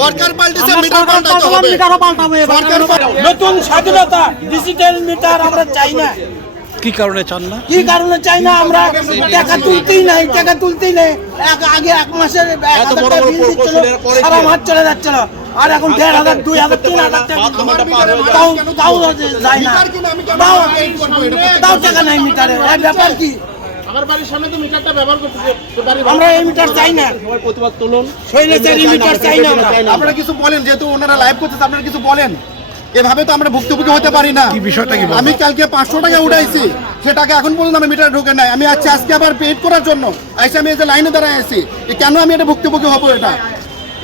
সরকার পাল্টেছে। Metre পাল্টাতে হবে। মিটারও পাল্টাবো সরকার নতুন স্বাধীনতা ডিজিটাল মিটার আমরা চাই না। কি কারণে চান না? কি কারণে চাই না আমরা? টাকা তুলতেই নাই টাকা তুলতেই নাই। এক আগে এক মাসের এক হাজার টাকা বিল দিচ্ছিল সারা মাস চলে যাচ্ছিল। আর এখন দেড় হাজার দুই হাজার তিন হাজার টাকা তাও তাও যায় না মিটার কিনে আমি কেন তাও টাকা নাই মিটারে। এই ব্যাপার কি? আমার বাড়ির সামনে তো মিটারটা ব্যবহার করতেছে আমরা এই মিটার চাই না। প্রতিবাদ তুলুন। শৈলেচারি মিটার চাই না আপনারা কিছু বলেন যেহেতু ওনারা লাইভ করতেছে আপনারা কিছু বলেন। এভাবে তো আমরা ভুক্তভোগী হতে পারি না। বিষয়টা কি আমি কালকে পাঁচশো টাকা উঠাইছি সেটাকে এখন পর্যন্ত আমি মিটার ঢোকে নাই। আমি আজকে আজকে আবার পেড করার জন্য আইসে আমি এই যে লাইনে দাঁড়ায় আছি এ কেন আমি এটা ভুক্তভোগী হব এটা?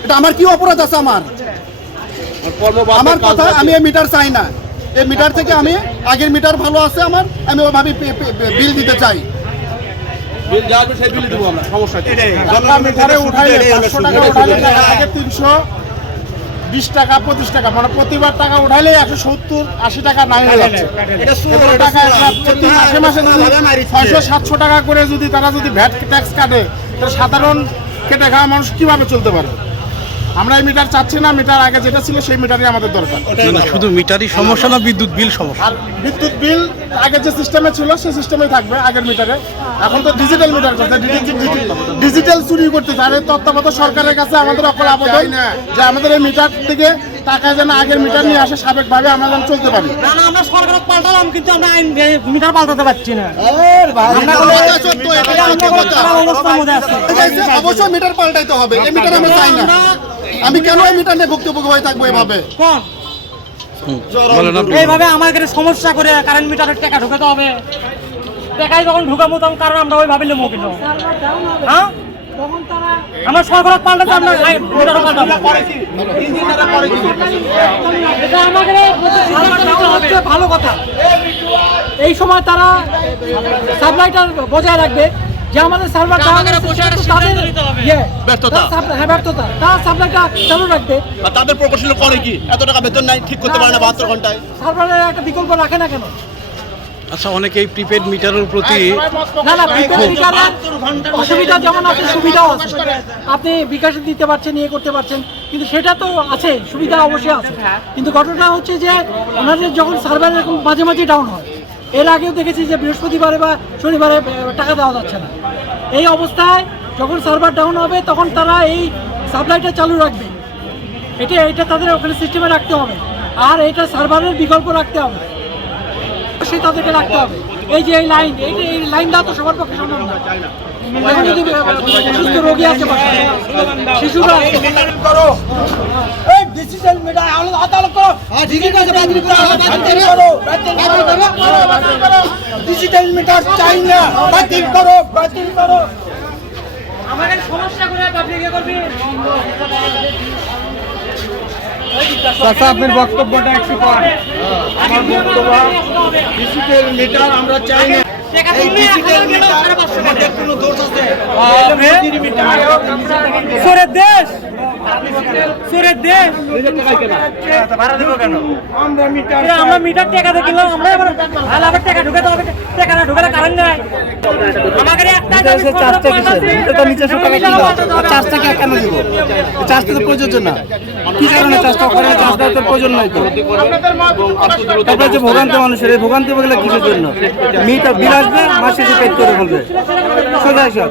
এটা আমার কি অপরাধ আছে আমার? আমার কথা আমি এই মিটার চাই না। এই মিটার থেকে আমি আগের মিটার ভালো আছে আমার আমি ওইভাবে বিল দিতে চাই। বিল যা সেই বিল দেবো আমরা সমস্যা তিনশো বিশ টাকা পঁচিশ টাকা মানে প্রতিবার টাকা উঠাইলে একশো সত্তর আশি টাকা নাই টাকা প্রতি মাসে মাসে ছয়শো সাতশো টাকা করে যদি তারা যদি ভ্যাট ট্যাক্স কাটে তাহলে সাধারণ খেটে খাওয়া মানুষ কীভাবে চলতে পারবে আমরা এই মিটার চাচ্ছি না মিটার আগে যেটা ছিল সেই মিটারই আমাদের দরকার। না, না, শুধু মিটারই সমস্যা না বিদ্যুৎ বিল সমস্যা? আর বিদ্যুৎ বিল আগে যে সিস্টেমে ছিল সেই সিস্টেমেই থাকবে আগের মিটারে। এখন তো ডিজিটাল মিটার ডিজিটাল চুরি করতে এই তত্ত্বাবধায়ক সরকারের কাছে আমাদের অকল আবেদন যে আমাদের এই মিটার থেকে টাকা যেন আগের মিটার নিয়ে আসে সাবেকভাবে আমরা যেন চলতে পারি। না না আমরা সরকার পাল্টালাম কিন্তু আমরা আইন মিটার পাল্টাতে পারছি না। অবশ্যই মিটার পাল্টাইতে হবে এই মিটার আমরা চাই না। আমি কেন এই মিটার নিয়ে ভুক্তভোগী হয়ে থাকব এভাবে? কোন? এইভাবে আমাদের সমস্যা করে কারেন্ট মিটারের টাকা ঢুকাতে হবে। টাকাই যখন ঢুকাবো তখন কারণ আমরা ওই ভাবিলে মুখিল হ্যাঁ? আমরা সরকার পাল্টাতে আমরা আই- মিটারও পাল্টাবো। এটা আমাদের ভালো কথা। এই সময় তারা সাপ্লাইটা বজায় রাখবে। যে আমাদের সার্ভার ব্যর্থতা। হ্যাঁ ব্যর্থতা। তারা সাপ্লাইটা চালু রাখবে আর তাদের প্রকৌশল করে কি? এত টাকা বেতন নাই ঠিক করতে পারে না বাহাত্তর ঘন্টায়। সার্ভারের একটা বিকল্প রাখে না কেন? আচ্ছা অনেকেই প্রিপেড মিটারের প্রতি না না বিকাশ বিকাশের অসুবিধা যেমন আছে সুবিধাও আছে। আপনি বিকাশে দিতে পারছেন ইয়ে করতে পারছেন কিন্তু সেটা তো আছে সুবিধা অবশ্যই আছে। কিন্তু ঘটনা হচ্ছে যে ওনাদের যখন সার্ভার এরকম মাঝে মাঝে ডাউন হয় এর আগেও দেখেছি যে বৃহস্পতিবারে বা শনিবারে টাকা দেওয়া যাচ্ছে না। এই অবস্থায় যখন সার্ভার ডাউন হবে, তখন তারা এই সাপ্লাইটা চালু রাখবে। এটা এটা তাদের ওখানে সিস্টেমে রাখতে হবে। আর এটা সার্ভারের বিকল্প রাখতে হবে। সে তাদেরকে রাখতে হবে। এই যে এই লাইন এই এই লাইন দেওয়া তো সবার পক্ষে সম্ভব না। যদি অসুস্থ রোগী আছে শিশুরা আছে। এই ডিজিটাল মিডিয়া আলো- আদালত করো। করো ডিজিটাল মিটার চাই না। বাতিল করো বাতিল করো। আমাদের সমস্যা করে বাতিল করবি চাচা আপনার বক্তব্যটা একটু পান আমার বক্তব্য ডিজিটাল মিটার আমরা চাই না। সুরের দেশ। সুরের দেশ। আমরা মিটার এরা আমরা মিটার টাকা দিয়ে কিনলাম আমরা আবার টাকা ঢুকাতে হবে। টাকা ঢুকালে কারেন্ট নাই। আমাদের একটা দাবি চার্জটা কিসের? এটা নিচে টাকা কি চার্জটা কি কেন দিব চার্জটা তো প্রযোজ্য না। কি কারণে চার্জটা করে? চার্জ দেওয়ার তো প্রয়োজন নাই তো। তারপরে যে ভোগান্তি মানুষের এই ভোগান্তি বলে কিসের জন্য? মিটার বিল আসবে মাস পেড করে ফেলবে। সোজা হিসাব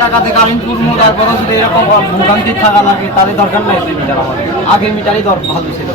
টাকাতে কারেন্ট করব তারপরে এরকম ভোগান্তি থাকা লাগে তাদের দরকার নাই আগে মিটারই দর ভালো ছিল।